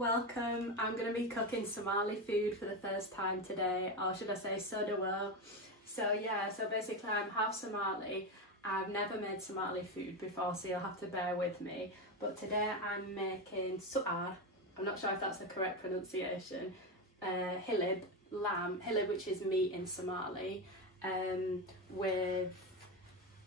Welcome. I'm going to be cooking Somali food for the first time today, or should I say sodawa. So basically I'm half Somali. I've never made Somali food before, so you'll have to bear with me. But today I'm making suqaar. I'm not sure if that's the correct pronunciation. Hilib, lamb, hilib, which is meat in Somali, with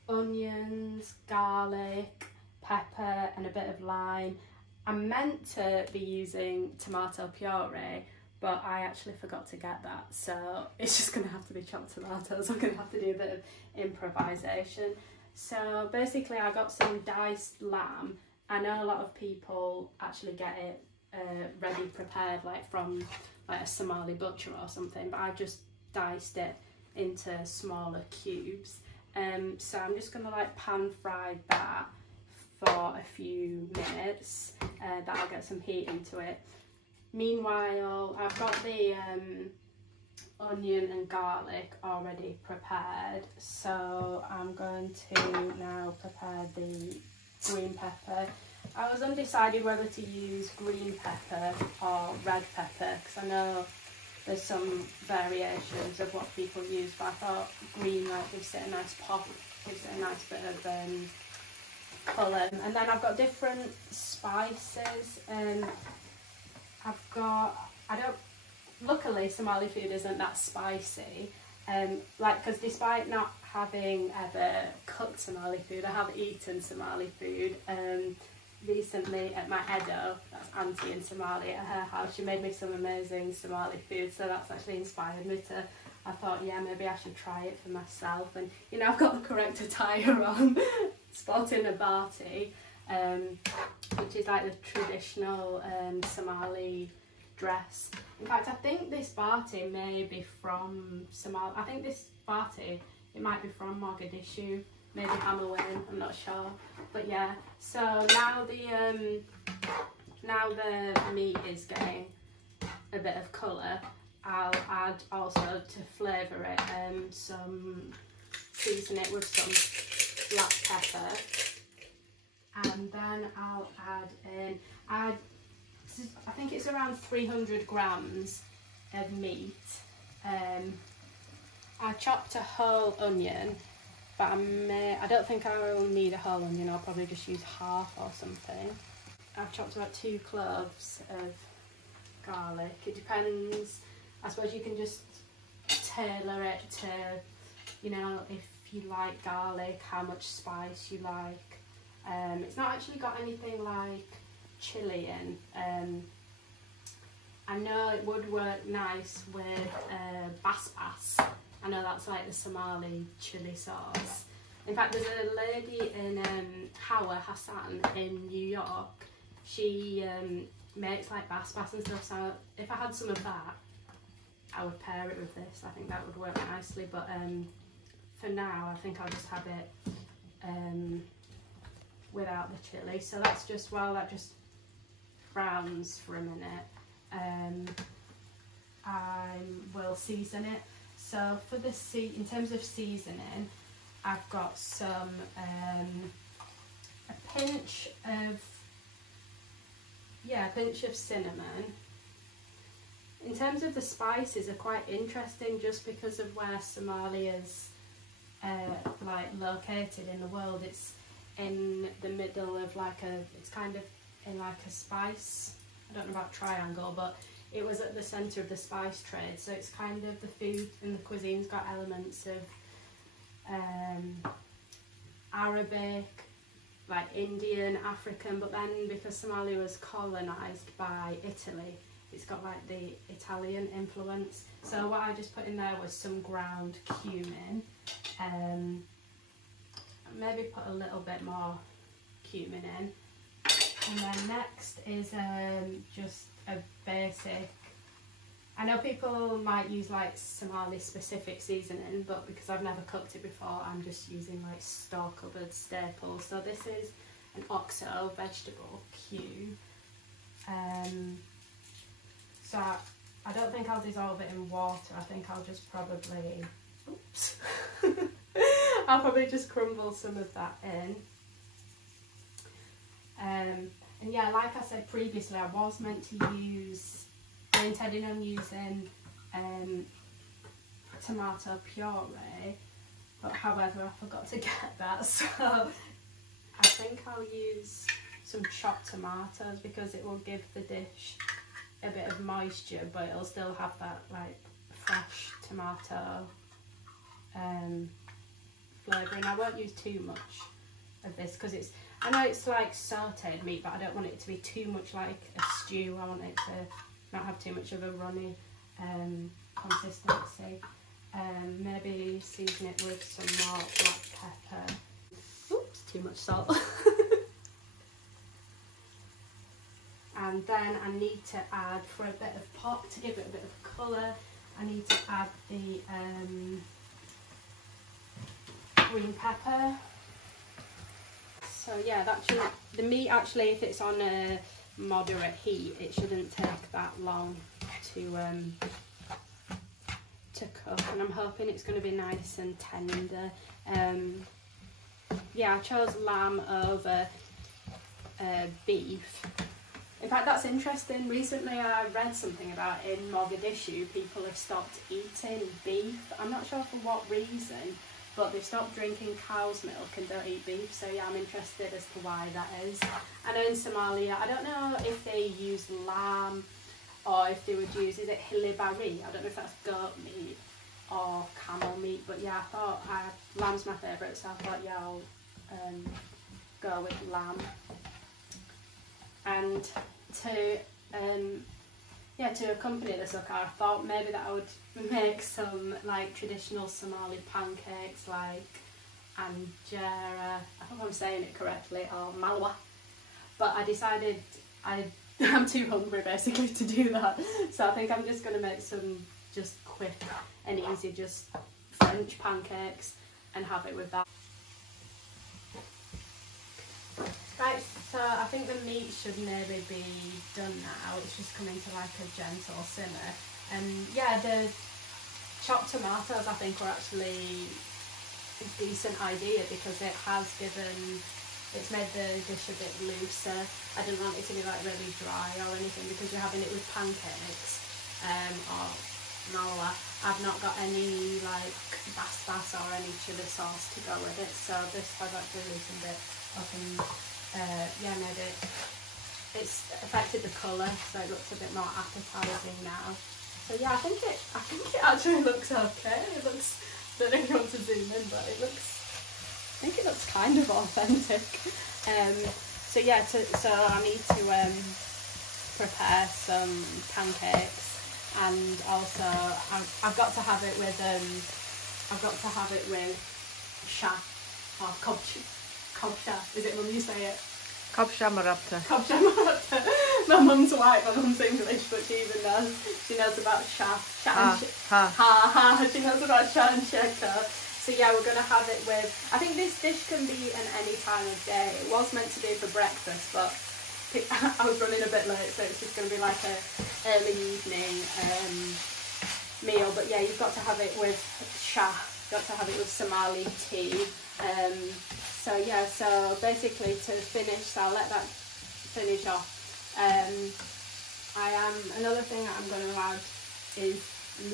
onions, garlic, pepper and a bit of lime. I'm meant to be using tomato puree, but I actually forgot to get that, so it's just going to have to be chopped tomatoes. I'm going to have to do a bit of improvisation. So basically I got some diced lamb. I know a lot of people actually get it ready prepared, like from like a Somali butcher or something, but I just diced it into smaller cubes. So I'm just going to like pan fry that for a few minutes. That'll get some heat into it. Meanwhile, I've got the onion and garlic already prepared, so I'm going to now prepare the green pepper. I was undecided whether to use green pepper or red pepper, because I know there's some variations of what people use, but I thought green like gives it a nice pop, gives it a nice bit of colour. And then I've got different spices, and luckily Somali food isn't that spicy, because despite not having ever cooked Somali food, I have eaten Somali food recently at my Edo, that's auntie in Somali, at her house. She made me some amazing Somali food, so that's actually inspired me to, I thought, yeah, maybe I should try it for myself. And you know, I've got the correct attire on, sporting a bati, which is like the traditional Somali dress. In fact, I think this bati may be from Somali. I think this bati, it might be from Mogadishu, maybe Hamilton, I'm not sure. But yeah, so now the meat is getting a bit of colour. I'll add also, to flavour it, season it with some black pepper, and then I'll add in, I think it's around 300 grams of meat. I chopped a whole onion, but I don't think I will need a whole onion. I'll probably just use half or something. I've chopped about 2 cloves of garlic. It depends. I suppose you can just tailor it to, you know, if you like garlic, how much spice you like. It's not actually got anything like chilli in. I know it would work nice with basbas. I know that's like the Somali chilli sauce. In fact, there's a lady in Hawa Hassan in New York. She makes like basbas and stuff, so if I had some of that, I would pair it with this. I think that would work nicely, but for now I think I'll just have it without the chilli. So that's just, while that just browns for a minute, I will season it. So for the in terms of seasoning, I've got some a pinch of cinnamon. In terms of the spices, are quite interesting just because of where Somalia is like located in the world. It's in the middle of like it's kind of in like a spice, I don't know about triangle, but it was at the centre of the spice trade, so it's kind of, the food and the cuisine's got elements of Arabic, like Indian, African, but then because Somalia was colonised by Italy, it's got like the Italian influence. So what I just put in there was some ground cumin, maybe put a little bit more cumin in. And then next is just a basic, I know people might use like Somali specific seasoning, but because I've never cooked it before, I'm just using like store-cupboard staples. So this is an oxo vegetable cube. So I don't think I'll dissolve it in water. I think I'll just probably, oops, I'll probably just crumble some of that in. And yeah, like I said previously, I was meant to use, I intended on using tomato puree, but however I forgot to get that, so I think I'll use some chopped tomatoes because it will give the dish a bit of moisture, but it'll still have that like fresh tomato flavour. And I won't use too much of this because it's, I know it's like sautéed meat, but I don't want it to be too much like a stew. I want it to not have too much of a runny consistency. Maybe season it with some more black pepper. Oops, too much salt. And then I need to add, for a bit of pop, to give it a bit of colour, I need to add the green pepper. So yeah, that should, the meat actually, if it's on a moderate heat, it shouldn't take that long to cook, and I'm hoping it's going to be nice and tender. Yeah, I chose lamb over beef. In fact, that's interesting. Recently I read something about in Mogadishu people have stopped eating beef. I'm not sure for what reason, but they've stopped drinking cow's milk and don't eat beef. So yeah, I'm interested as to why that is. I know in Somalia, I don't know if they use lamb or if they would use, is it hilibari? I don't know if that's goat meat or camel meat, but yeah, I thought lamb's my favourite, so I thought yeah, I'll go with lamb. And to accompany the suqaar, I thought maybe that I would make some like traditional Somali pancakes like anjera, I hope I'm saying it correctly, or malwa, but I decided I'm too hungry basically to do that, so I think I'm just going to make some just quick and easy just French pancakes and have it with that. Right, so I think the meat should maybe be done now. It's just coming to like a gentle simmer. And yeah, the chopped tomatoes I think were actually a decent idea because it has given, it's made the dish a bit looser. I didn't want it to be like really dry or anything because you're having it with pancakes or malwa. I've not got any like bas or any chili sauce to go with it, so this has actually loosened it up and yeah, maybe it's affected the colour, so it looks a bit more appetising now. So yeah, I think it actually looks okay. It looks, I don't know if you want to zoom in, but it looks, I think it looks kind of authentic. So yeah, so I need to prepare some pancakes, and also I've got to have it with shah or kobsha. Is it, Mum, you say it? Kobsha marabta. Kobsha marabta. My mum's white, my mum's English, but she even knows. She knows about shah and she knows about shah and shekar. So yeah, we're going to have it with, I think this dish can be eaten any time of day. It was meant to be for breakfast, but I was running a bit late, so it's just going to be like a early evening meal. But yeah, you've got to have it with shah, you've got to have it with Somali tea. So yeah, so basically to finish, so I'll let that finish off. Another thing that I'm going to add is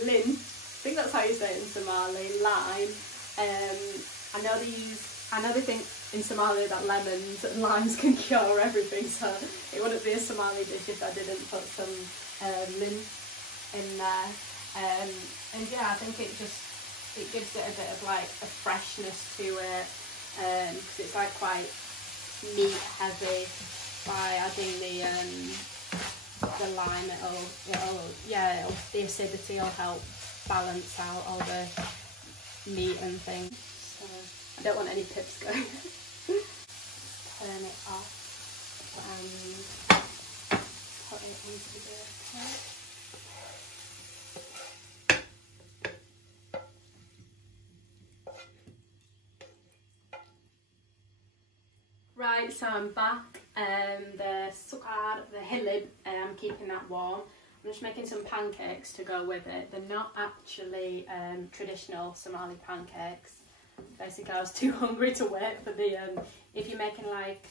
lim. I think that's how you say it in Somali, lime. I know they think in Somalia that lemons and limes can cure everything, so it wouldn't be a Somali dish if I didn't put some lim in there. And yeah, I think it gives it a bit of like a freshness to it, because it's like quite meat heavy. By adding the lime, the acidity will help balance out all the meat and things. So I don't want any pips going. Turn it off and put it into the pot. Right, so I'm back. The suqaar, the hilib, I'm keeping that warm. I'm just making some pancakes to go with it. They're not actually traditional Somali pancakes. Basically, I was too hungry to wait for the, if you're making like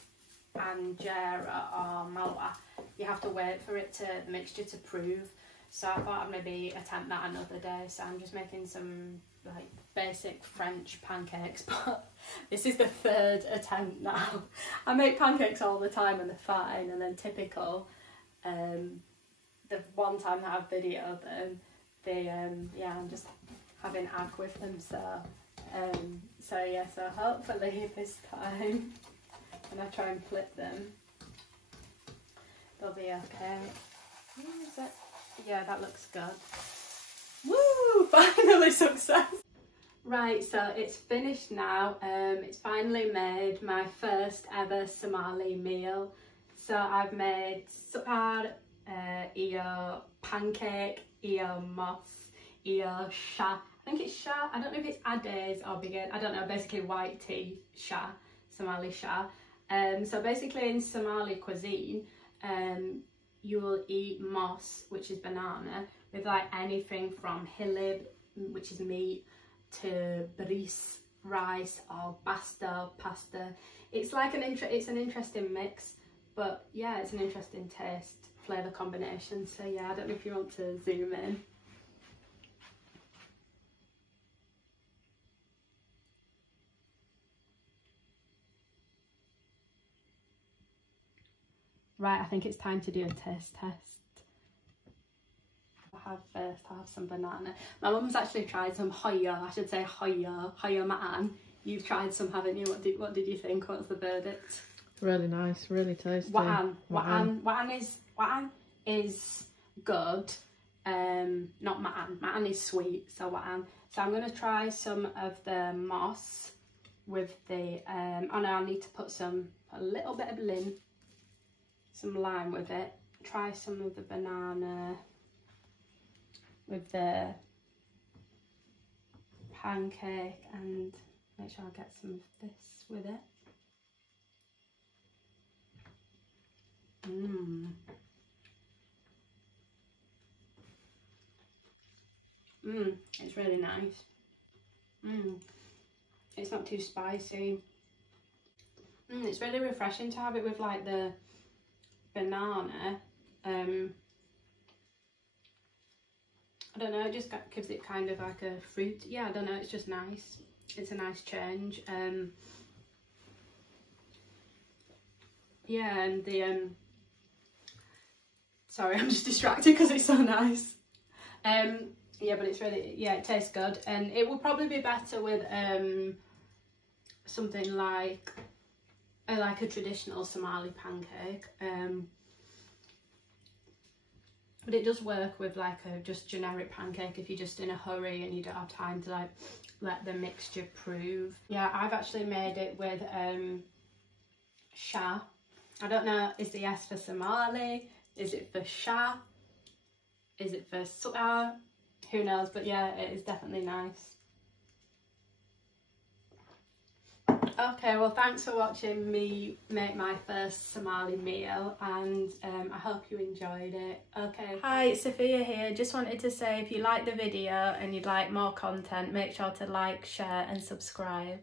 injera or malwa, you have to wait for the mixture to prove. So I thought I'd maybe attempt that another day. So I'm just making some like basic French pancakes, but this is the third attempt now. I make pancakes all the time and they're fine, and then typical, the one time that I've videoed them, yeah, I'm just having ag with them. So so hopefully this time when I try and flip them, they'll be okay. Is it? Yeah, that looks good. Woo! Finally success! Right, so it's finished now. It's finally made my first ever Somali meal. So I've made suqaar, pancake, moos, sha. I think it's sha. I don't know if it's ades or begin. I don't know. Basically, white tea, sha, Somali sha. So basically, in Somali cuisine, you will eat moos, which is banana, with like anything from hilib, which is meat, to bris, rice, or pasta. It's like an interesting mix, but yeah, it's an interesting taste, flavour combination. So yeah, I don't know if you want to zoom in. Right, I think it's time to do a taste test. I have some banana. My mum's actually tried some hoya, I should say hoya ma'an. You've tried some, haven't you? What did you think? What's the verdict? Really nice, really tasty. Wa'an is good. Not ma'an. Ma'an is sweet, so wa'an. So I'm gonna try some of the moss with the oh no, I need to put a little bit of some lime with it. Try some of the banana with the pancake, and make sure I get some of this with it. It's really nice. It's not too spicy. It's really refreshing to have it with like the banana. I don't know, it just gives it kind of like a fruit. Yeah, I don't know, it's just nice. It's a nice change. Yeah, and the sorry, I'm just distracted because it's so nice. Yeah, but it's really, yeah, it tastes good, and it would probably be better with something like a traditional Somali pancake. But it does work with like a just generic pancake if you're just in a hurry and you don't have time to like let the mixture prove. Yeah, I've actually made it with sha. I don't know, is the S for Somali? Is it for sha? Is it for suqaar? Who knows, but yeah, it is definitely nice. Okay, well, thanks for watching me make my first Somali meal, and I hope you enjoyed it. Okay. Hi, it's Sophia here. Just wanted to say, if you liked the video and you'd like more content, make sure to like, share and subscribe.